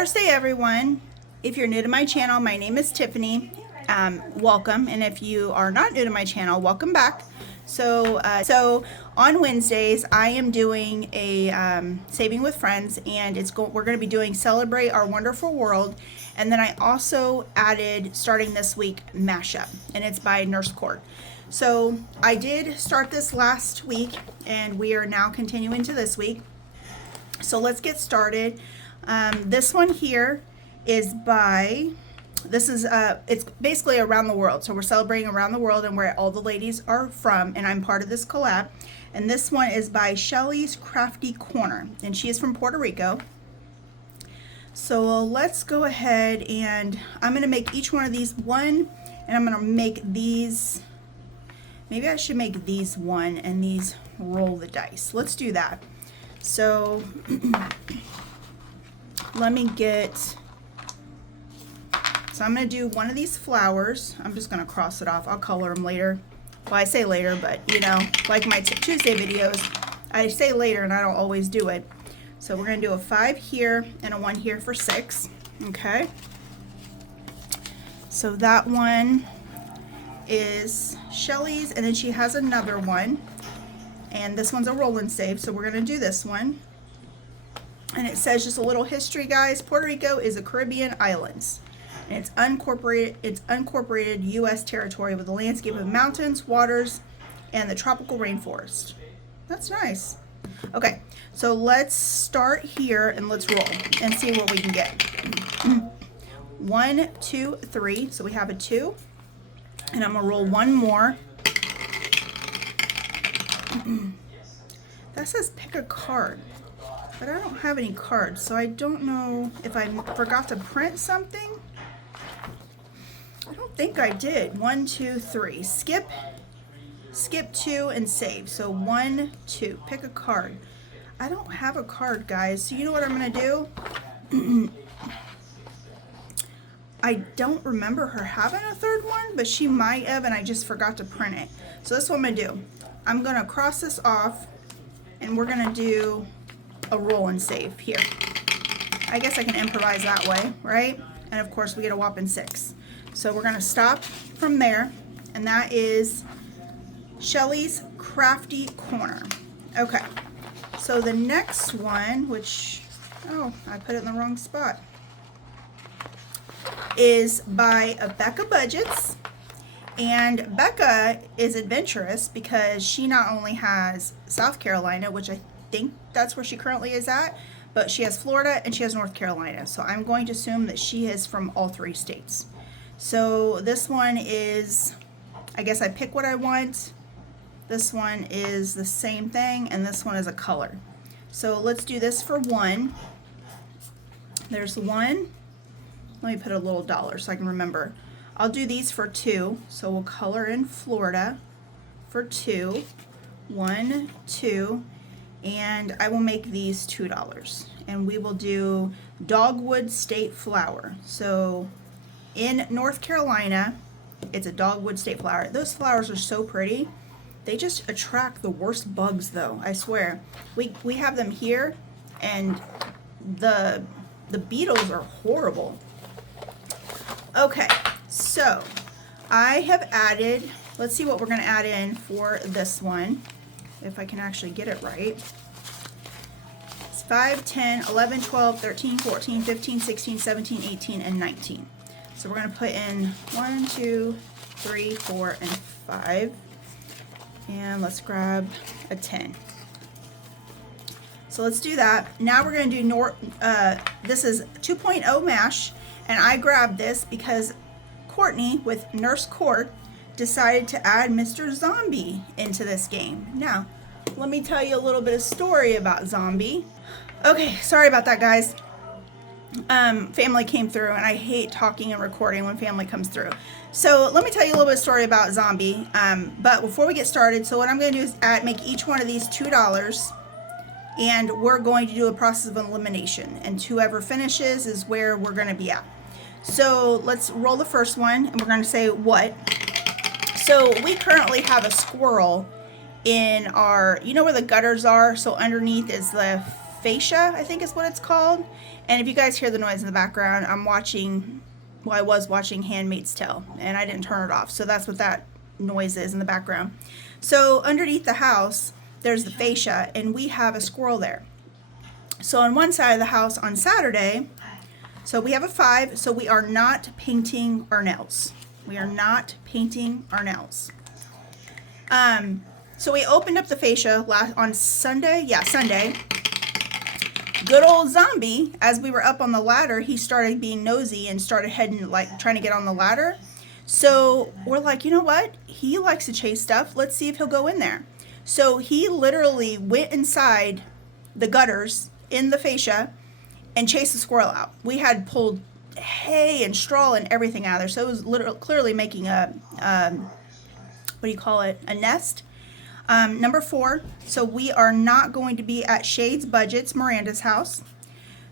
Thursday, everyone. If you're new to my channel, my name is Tiffany. Welcome, and if you are not new to my channel, welcome back. So on Wednesdays, I am doing a Saving with Friends, and we're going to be doing Celebrate Our Wonderful World, and then I also added, starting this week, Mashup, and it's by Nurse Court. So I did start this last week, and we are now continuing to this week. So let's get started. This one here is by, it's basically around the world. So we're celebrating around the world and where all the ladies are from, and I'm part of this collab. And this one is by Shelly's Crafty Corner, and she is from Puerto Rico. So let's go ahead, and I'm going to make each one of these one, and I'm going to make these, maybe I should make these one and these roll the dice. Let's do that. So let me get, so I'm going to do one of these flowers. I'm just going to cross it off. I'll color them later. Well, I say later, but you know, like my Tuesday videos, I say later and I don't always do it. So we're going to do a 5 here and a 1 here for 6. Okay. So that one is Shelly's, and then she has another one. And this one's a roll and save, so we're going to do this one. And it says, just a little history, guys. Puerto Rico is a Caribbean islands. And it's unincorporated U.S. territory with a landscape of mountains, waters, and the tropical rainforest. That's nice. Okay, so let's start here and let's roll and see what we can get. 1, 2, 3. So we have a 2. And I'm going to roll one more. That says pick a card, but I don't have any cards, so I don't know if I forgot to print something. I don't think I did. 1, 2, 3. Skip 2 and save. So 1, 2. Pick a card. I don't have a card, guys. So you know what I'm going to do? I don't remember her having a third one, but she might have, and I just forgot to print it. So this is what I'm going to do. I'm going to cross this off, and we're going to do a roll and save here. I guess I can improvise that way, right? And of course we get a whopping 6. So we're going to stop from there, and that is Shelly's Crafty Corner. Okay, so the next one, which, oh, I put it in the wrong spot, is by Becca Budgets. And Becca is adventurous because she not only has South Carolina, which I think that's where she currently is at, but she has Florida and she has North Carolina. So I'm going to assume that she is from all 3 states. So this one is, I guess I pick what I want. This one is the same thing, and this one is a color. So let's do this for 1. There's 1. Let me put a little dollar so I can remember. I'll do these for 2, so we'll color in Florida for 2. 1, 2, and I will make these $2. And we will do Dogwood State Flower. So in North Carolina, it's a Dogwood State Flower. Those flowers are so pretty. They just attract the worst bugs, though, I swear. We have them here, and the beetles are horrible. Okay. So I have added, let's see what we're going to add in for this one, if I can actually get it right. It's 5, 10, 11, 12, 13, 14, 15, 16, 17, 18, and 19. So we're going to put in 1, 2, 3, 4, and 5. And let's grab a 10. So let's do that. Now we're going to do, this is 2.0 MASH, and I grabbed this because Courtney with Nurse Court decided to add Mr. Zombie into this game. Now, let me tell you a little bit of story about Zombie. Okay, sorry about that, guys. Family came through, and I hate talking and recording when family comes through. So let me tell you a little bit of story about Zombie. But before we get started, so what I'm going to do is make each one of these $2, and we're going to do a process of elimination. And whoever finishes is where we're going to be at. So let's roll the first one, and we're going to say what. So we currently have a squirrel in our, you know where the gutters are? So underneath is the fascia, I think is what it's called. And if you guys hear the noise in the background, I was watching Handmaid's Tale, and I didn't turn it off, so that's what that noise is in the background. So underneath the house, there's the fascia, and we have a squirrel there. So on one side of the house on Saturday, so we have a 5, so we are not painting our nails. We are not painting our nails. So we opened up the fascia on Sunday. Yeah, Sunday. Good old Zombie, as we were up on the ladder, he started being nosy and started heading, like, trying to get on the ladder. So we're like, you know what? He likes to chase stuff. Let's see if he'll go in there. So he literally went inside the gutters in the fascia and chased the squirrel out. We had pulled hay and straw and everything out of there. So it was literally clearly making a, what do you call it? A nest. Number 4, so we are not going to be at Shade's Budget's, Miranda's house.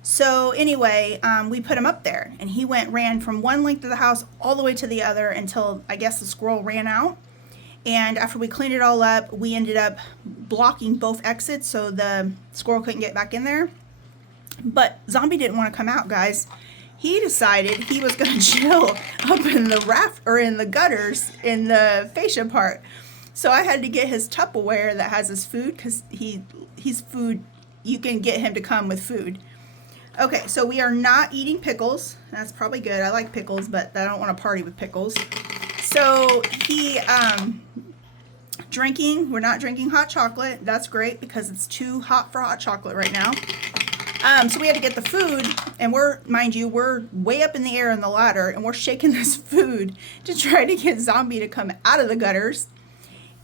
So anyway, we put him up there, and he ran from one length of the house all the way to the other until, I guess, the squirrel ran out. And after we cleaned it all up, we ended up blocking both exits so the squirrel couldn't get back in there. But Zombie didn't want to come out, guys. He decided he was going to chill up in the gutters in the fascia part. So I had to get his Tupperware that has his food, because he's food. You can get him to come with food. Okay, so we are not eating pickles. That's probably good. I like pickles, but I don't want to party with pickles. So we're not drinking hot chocolate. That's great because it's too hot for hot chocolate right now. So we had to get the food, and mind you, we're way up in the air in the ladder, and we're shaking this food to try to get Zombie to come out of the gutters.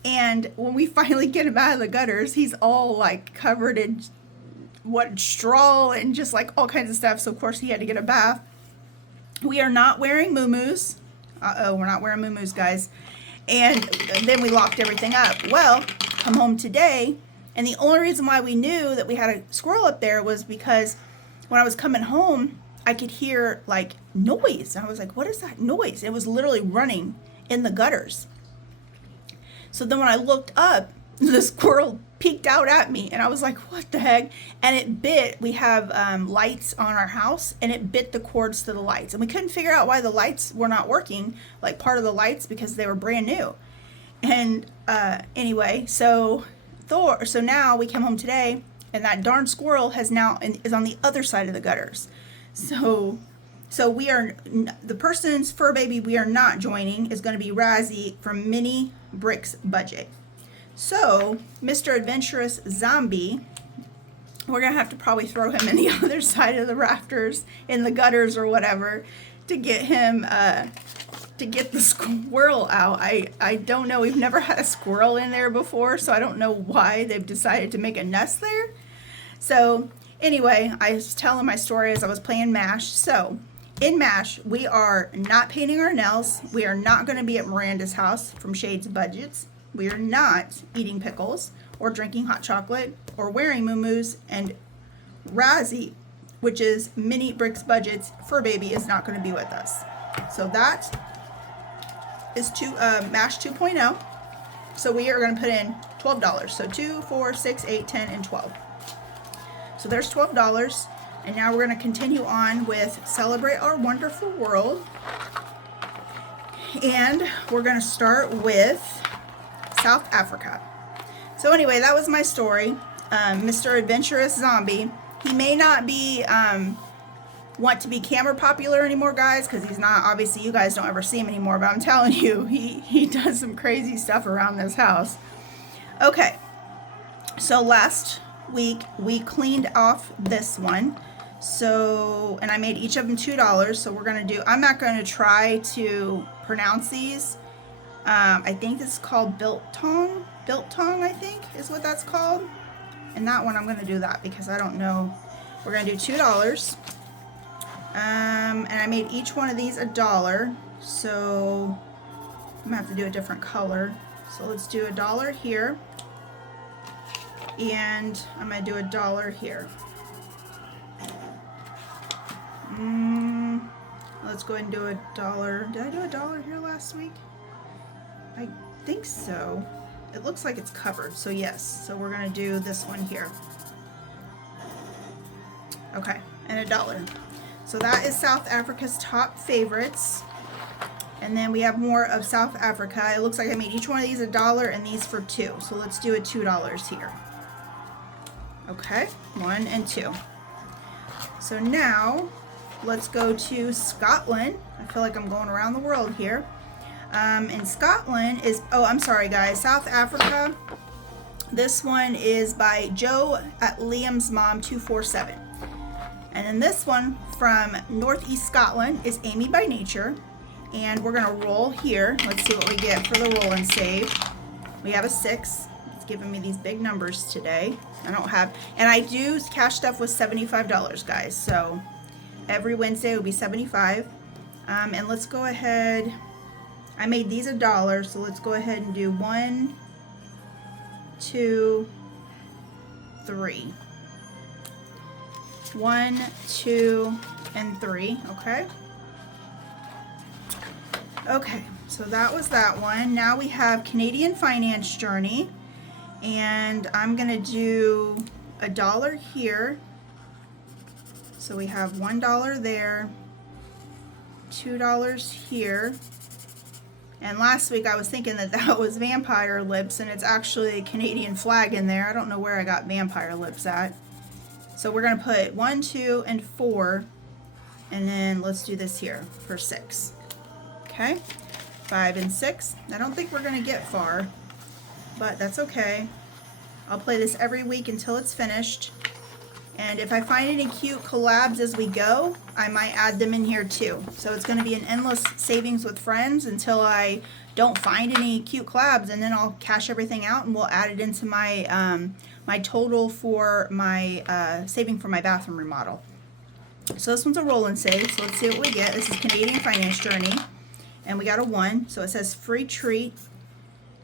And when we finally get him out of the gutters, he's all like covered in straw and just like all kinds of stuff. So of course he had to get a bath. We are not wearing muumuus. We're not wearing muumuus, guys. And then we locked everything up. Well, come home today, and the only reason why we knew that we had a squirrel up there was because when I was coming home, I could hear like noise. And I was like, what is that noise? It was literally running in the gutters. So then when I looked up, the squirrel peeked out at me, and I was like, what the heck? And it bit, we have lights on our house, and it bit the cords to the lights. And we couldn't figure out why the lights were not working, like part of the lights, because they were brand new. And anyway, so now we came home today, and that darn squirrel is on the other side of the gutters. So we are, the person's fur baby we are not joining is going to be Razzie from Mini Bricks Budget. So Mr. Adventurous Zombie, we're going to have to probably throw him in the other side of the rafters in the gutters or whatever to get him, to get the squirrel out. I don't know. We've never had a squirrel in there before, so I don't know why they've decided to make a nest there. So anyway, I was telling my story as I was playing MASH. So in MASH, we are not painting our nails. We are not going to be at Miranda's house from Shade's Budgets. We are not eating pickles or drinking hot chocolate or wearing muumuus. And Razzie, which is Mini Bricks Budget's fur baby, is not going to be with us. So that is MASH 2.0. So we are going to put in $12. So 2, 4, 6, 8, 10, and 12. So there's $12. And now we're going to continue on with Celebrate Our Wonderful World. And we're going to start with South Africa. So anyway, that was my story. Mr. Adventurous Zombie. He may not be want to be camera popular anymore, guys, because he's not. Obviously, you guys don't ever see him anymore, but I'm telling you, he does some crazy stuff around this house. Okay, so last week we cleaned off this one. So, and I made each of them $2. So we're going to do, I'm not going to try to pronounce these. I think this is called biltong, I think is what that's called. And that one, I'm going to do that because I don't know. We're going to do $2. And I made each one of these $1. So I'm going to have to do a different color. So let's do $1 here. And I'm going to do $1 here. Let's go ahead and do $1. Did I do $1 here last week? I think so. It looks like it's covered, so yes. So we're gonna do this one here. Okay, and $1. So that is South Africa's top favorites. And then we have more of South Africa. It looks like I made each one of these $1 and these for $2. So let's do a $2 here. Okay, 1 and 2. So now let's go to Scotland. I feel like I'm going around the world here. And Scotland is, oh, I'm sorry guys, South Africa. This one is by Joe at Liam's Mom 247. And then this one from Northeast Scotland is Amy by Nature. And we're gonna roll here. Let's see what we get for the roll and save. We have a 6. It's giving me these big numbers today. I don't have, and I do cash stuff with $75, guys. So every Wednesday will be $75. And let's go ahead. I made these $1, so let's go ahead and do 1, 2, 3. 1, 2, and 3. Okay. Okay, so that was that one. Now we have Canadian Finance Journey, and I'm gonna do $1 here. So we have $1 there, $2 here. And last week I was thinking that that was vampire lips, and it's actually a Canadian flag in there. I don't know where I got vampire lips at. So we're gonna put 1, 2, and 4, and then let's do this here for 6. Okay, 5 and 6. I don't think we're gonna get far, but that's okay. I'll play this every week until it's finished. And if I find any cute collabs as we go, I might add them in here too. So it's gonna be an endless savings with friends until I don't find any cute collabs, and then I'll cash everything out and we'll add it into my my total for my saving for my bathroom remodel. So this one's a roll and save, so let's see what we get. This is Canadian Finance Journey. And we got a 1, so it says free treat,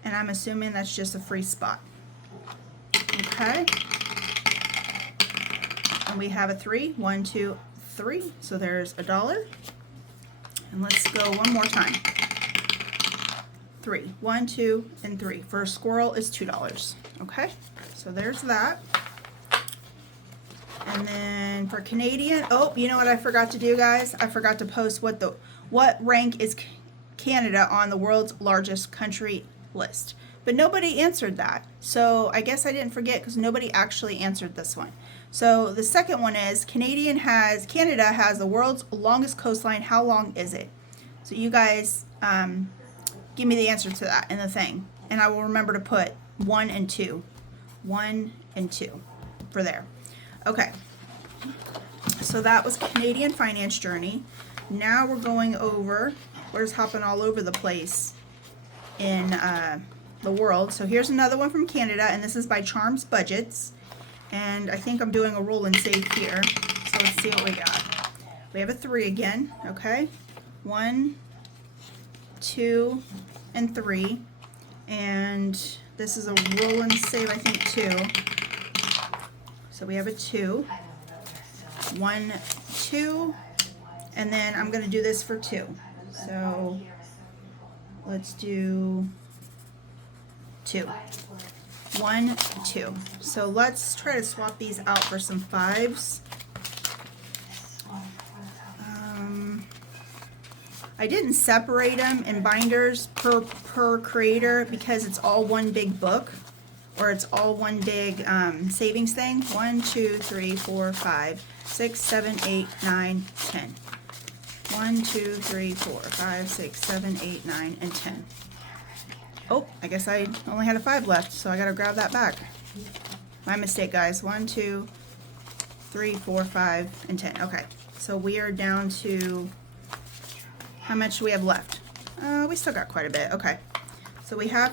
and I'm assuming that's just a free spot. Okay. And we have a 3, 1, 2, 3, so there's $1. And let's go one more time. 3, 1, 2, and 3. For a squirrel is $2. Okay, so there's that. And then for Canadian, oh, you know what I forgot to do, guys? I forgot to post what rank is Canada on the world's largest country list. But nobody answered that. So I guess I didn't forget because nobody actually answered this one. So the second one is Canada has the world's longest coastline. How long is it? So you guys give me the answer to that in the thing. And I will remember to put 1 and 2. 1 and 2 for there. Okay. So that was Canadian Finance Journey. Now we're going over, we're just hopping all over the place in the world. So here's another one from Canada, and this is by Charms Budgets. And I think I'm doing a roll and save here. So let's see what we got. We have a 3 again, okay? 1, 2, and 3. And this is a roll and save, I think, 2. So we have a 2. 1, 2. And then I'm going to do this for 2. So let's do 2. 1, 2. So let's try to swap these out for some 5s. I didn't separate them in binders per creator because it's all one big book, or it's all one big savings thing. 1, 2, 3, 4, 5, 6, 7, 8, 9, 10. 1, 2, 3, 4, 5, 6, 7, 8, 9, and 10. Oh, I guess I only had a 5 left, so I gotta grab that back. My mistake, guys. 1, 2, 3, 4, 5, and 10. Okay, so we are down to, how much do we have left? We still got quite a bit. Okay, so we have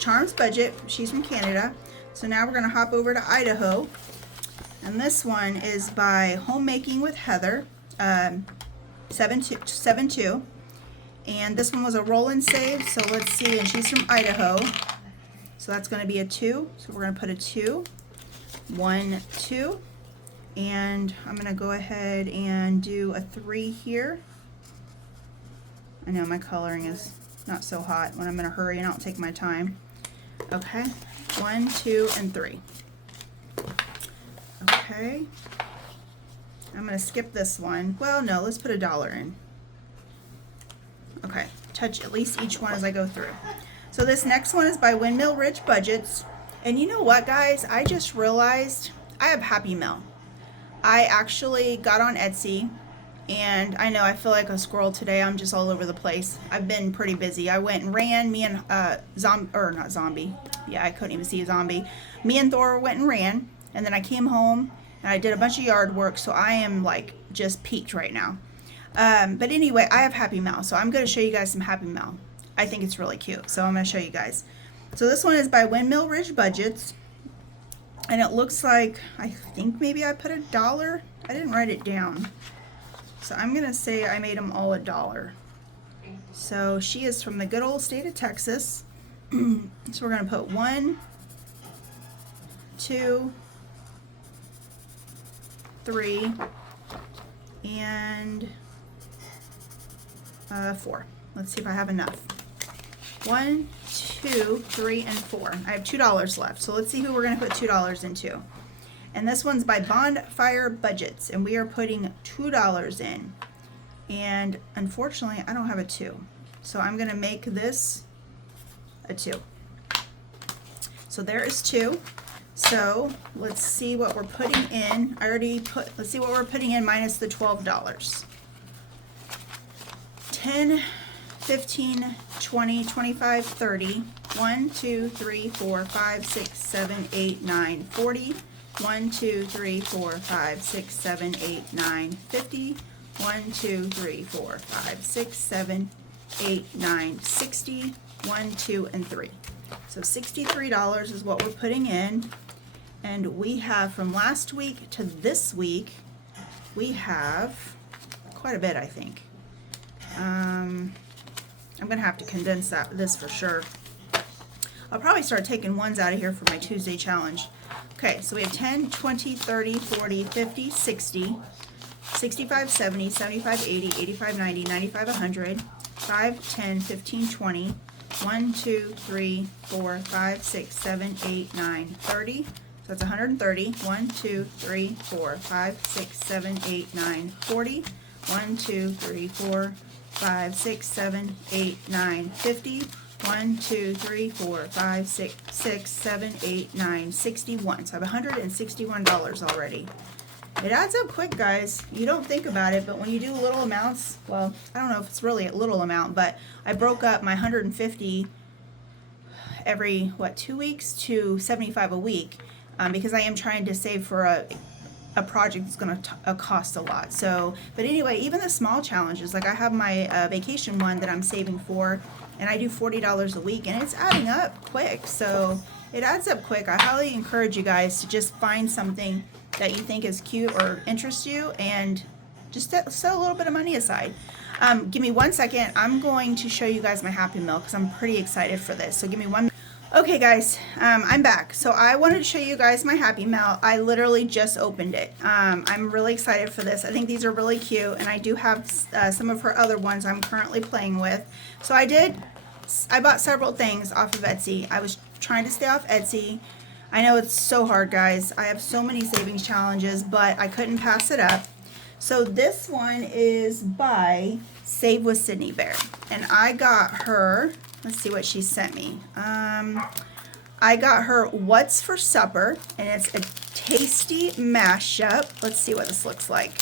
Charms Budget. She's from Canada. So now we're gonna hop over to Idaho, and this one is by Homemaking with Heather, 7-2. And this one was a roll and save, so let's see, and she's from Idaho. So that's going to be a 2. So we're going to put a 2. 1, 2. And I'm going to go ahead and do a 3 here. I know my coloring is not so hot when I'm in a hurry, and I don't take my time. Okay. 1, 2, and 3. Okay. I'm going to skip this one. Well, no, let's put $1 in. Okay, touch at least each one as I go through. So this next one is by Windmill Ridge Budgets. And you know what, guys? I just realized I have Happy Mail. I actually got on Etsy, and I know I feel like a squirrel today. I'm just all over the place. I've been pretty busy. I went and ran. Me and not zombie. Yeah, I couldn't even see a zombie. Me and Thor went and ran, and then I came home and I did a bunch of yard work. So I am like just peaked right now. But anyway, I have Happy Mail, so I'm going to show you guys some Happy Mail. I think it's really cute, so I'm going to show you guys. So this one is by Windmill Ridge Budgets, and it looks like, I think maybe I put $1. I didn't write it down. So I'm going to say I made them all $1. So she is from the good old state of Texas. So we're going to put 1, 2, 3, and 4. Let's see if I have enough. 1, 2, 3, and 4. I have $2 left. So let's see who we're going to put $2 into. And this one's by Bonfire Budgets, and we are putting $2 in. And unfortunately, I don't have a 2. So I'm going to make this a 2. So there is 2. So let's see what we're putting in. Let's see what we're putting in minus the $12. 10, 15, 20, 25, 30, 1, 2, 3, 4, 5, 6, 7, 8, 9, 40, 1, 2, 3, 4, 5, 6, 7, 8, 9, 50, 1, 2, 3, 4, 5, 6, 7, 8, 9, 60, 1, 2, and 3. So $63 is what we're putting in. And we have, from last week to this week, we have quite a bit, I think. I'm going to have to condense this for sure. I'll probably start taking ones out of here for my Tuesday challenge. Okay, so we have 10, 20, 30, 40, 50, 60, 65, 70, 75, 80, 85, 90, 95, 100, 5, 10, 15, 20, 1, 2, 3, 4, 5, 6, 7, 8, 9, 30. So that's 130. 1, 2, 3, 4, 5, 6, 7, 8, 9, 40. 1, 2, 3, 4, 5, 6, 7, 8, 9, 50. 1, 2, 3, 4, 5, 6, 7, 8, 9, 61. So I have $161 already. It adds up quick, guys. You don't think about it, but when you do little amounts, well, I don't know if it's really a little amount, but I broke up my 150 every, 2 weeks to 75 a week because I am trying to save for a project that's going to cost a lot. So, but anyway, even the small challenges, like I have my vacation one that I'm saving for, and I do $40 a week, and it's adding up quick. So it adds up quick. I highly encourage you guys to just find something that you think is cute or interests you, and just set a little bit of money aside. Give me 1 second. I'm going to show you guys my Happy Meal because I'm pretty excited for this. So give me 1. Okay, guys, I'm back. So I wanted to show you guys my Happy Meal. I literally just opened it. I'm really excited for this. I think these are really cute, and I do have some of her other ones I'm currently playing with. So I bought several things off of Etsy. I was trying to stay off Etsy. I know it's so hard, guys. I have so many savings challenges, but I couldn't pass it up. So this one is by Save with Sydney Bear, and I got her, let's see what she sent me. I got her What's for Supper, and it's a tasty mashup. Let's see what this looks like.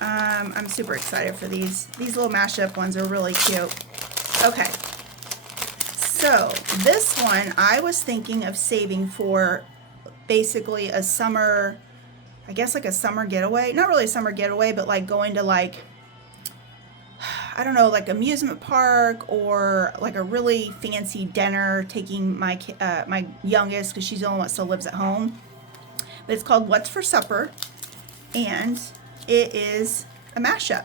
I'm super excited for these. These little mashup ones are really cute. Okay. So this one I was thinking of saving for basically a summer, I guess like a summer getaway. Not really a summer getaway, but like going to like, I don't know, like amusement park or like a really fancy dinner, taking my my youngest, because she's the only one that still lives at home. But it's called What's for Supper, and it is a mashup.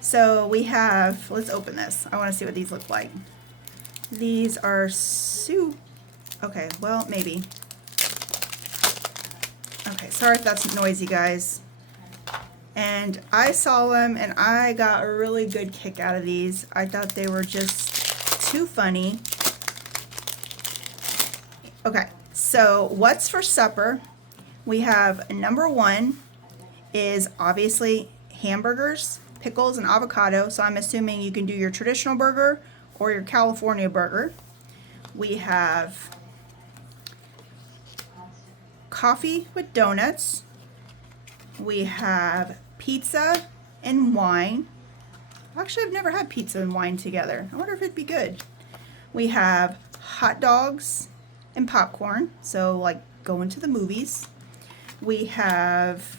So we have, let's open this. I want to see what these look like. These are okay, well, maybe. Okay, sorry if that's noisy, guys. And I saw them, and I got a really good kick out of these. I thought they were just too funny. Okay, so What's for Supper? We have number 1 is obviously hamburgers, pickles, and avocado. So I'm assuming you can do your traditional burger or your California burger. We have coffee with donuts. We have pizza and wine. Actually, I've never had pizza and wine together. I wonder if it'd be good. We have hot dogs and popcorn, so like going to the movies. We have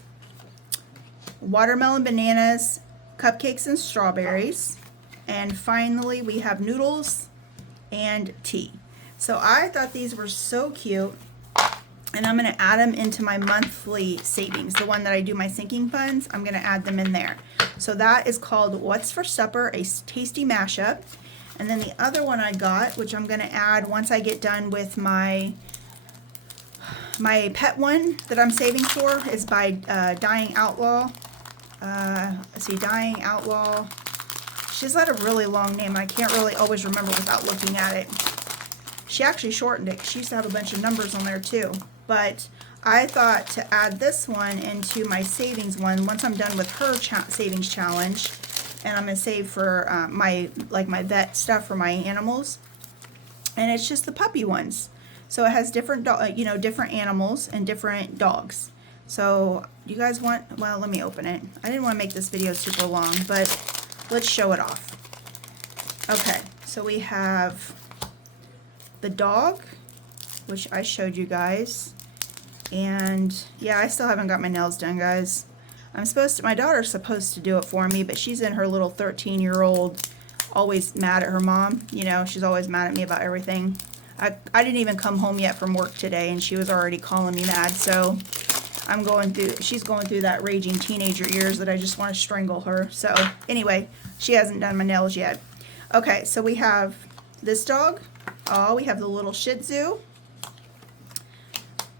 watermelon, bananas, cupcakes, and strawberries. And finally, we have noodles and tea. So I thought these were so cute, and I'm going to add them into my monthly savings. The one that I do my sinking funds, I'm going to add them in there. So that is called What's for Supper, a tasty mashup. And then the other one I got, which I'm going to add once I get done with my pet one that I'm saving for, is by Dying Outlaw. Let's see, Dying Outlaw. She's got a really long name. I can't really always remember without looking at it. She actually shortened it. She used to have a bunch of numbers on there too. But I thought to add this one into my savings one once I'm done with her savings challenge. And I'm going to save for my vet stuff for my animals. And it's just the puppy ones. So it has different, different animals and different dogs. So you guys want, well, let me open it. I didn't want to make this video super long, but let's show it off. Okay, so we have the dog, which I showed you guys. And yeah, I still haven't got my nails done, guys. My daughter's supposed to do it for me, but she's in her little 13-year-old, always mad at her mom. You know, she's always mad at me about everything. I didn't even come home yet from work today, and she was already calling me mad. So she's going through that raging teenager years that I just want to strangle her. So anyway, she hasn't done my nails yet. Okay, so we have this dog. Oh, we have the little Shih Tzu.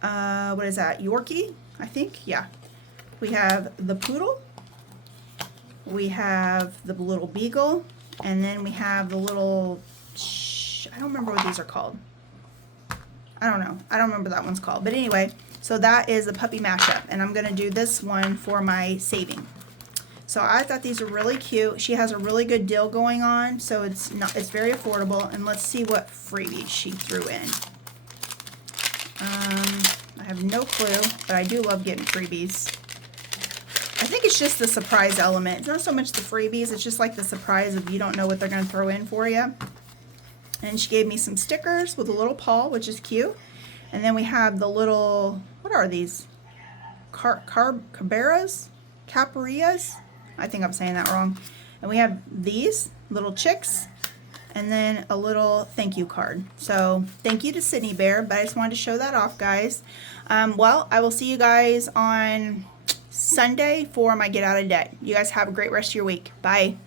What is that? Yorkie, I think. Yeah. We have the poodle. We have the little beagle, and then we have the little. I don't remember what these are called. I don't know. I don't remember that one's called. But anyway, so that is the puppy mashup, and I'm gonna do this one for my saving. So I thought these are really cute. She has a really good deal going on, so it's very affordable. And let's see what freebies she threw in. I have no clue, but I do love getting freebies. I think it's just the surprise element. It's not so much the freebies, it's just like the surprise of you don't know what they're going to throw in for you. And she gave me some stickers with a little paw, which is cute. And then we have the little, what are these? Cabaras? Caparias? I think I'm saying that wrong. And we have these little chicks, and then a little thank you card. So thank you to Sydney Bear, but I just wanted to show that off, guys. Well, I will see you guys on Sunday for my Get Out of Debt. You guys have a great rest of your week. Bye.